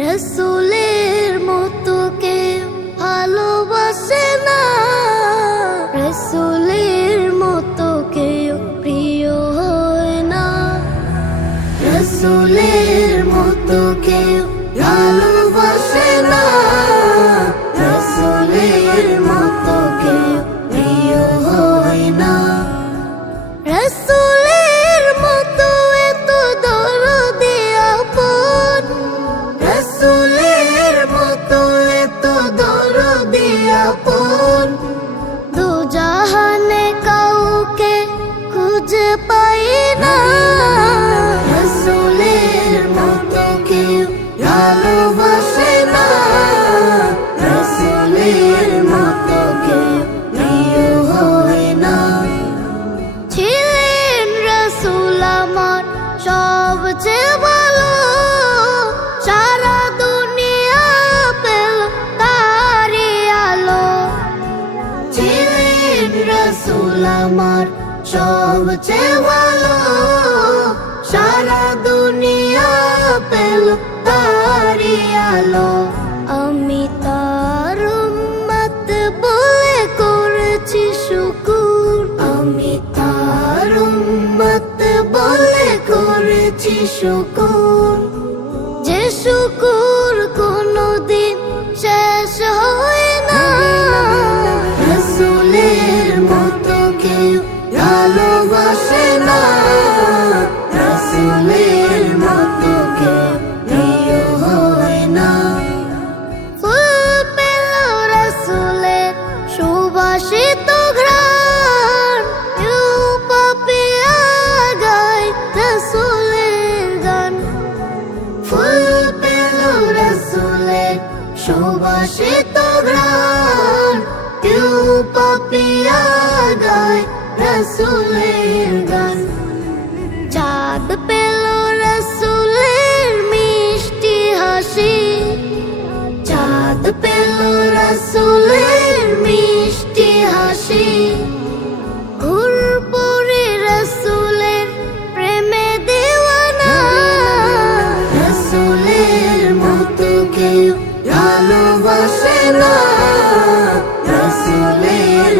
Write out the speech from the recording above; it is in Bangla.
রসুলের মতো কেউ ভালোবাসে না, রসুলের মতো কেউ প্রিয় হয় না, রসুলের মতো কেউ ভালোবাসে না, রসুলের মতো কেউ প্রিয় হয় না। রসুলের মতো এত দরদি আপন, রসুলের মতো এত দরদি আপন, দু জাহানে কাউকে খুঁজে পাই না। রসুলের মতো কেউ ভালোবাসে না, রসুলের মতো কেউ প্রিয় হয় না। ছিলেন রসুল আমার সবচেয়ে ভালো, সারা দুনিয়া পেল তারি আলো। ছিলেন রসুল আমার সবচেয়ে ভালো, সারা দুনিয়া পেল তারি আলো। আমি তার উম্মত বলে করেছি শুকুর, আমি তার উম্মত বলে করেছি শুকুর, যে শুকুর কোনদিন শেষ হয় না। রসুলের মতো কেউ ভালোবাসে না, রসুলের মতো কেউ প্রিয় হয় না। ফুল পেল রসুলের সুবাসিত ঘ্রাণ, কেউ পাপিয়া গায় রসুলের গান। ফুল পেল রসুলের সুবাসিত ঘ্রাণ, কেউ পাপিয়া গায় রসুলের গান। চাঁদ পেল রসুলের মিষ্টি হাসি, চাঁদ পেল রসুলের মিষ্টি হাসি। ঘুরপুরি রসুলের প্রেমে দেওয়ানা, রসুলের মতো কেউ ভালোবাসে না, রসুলের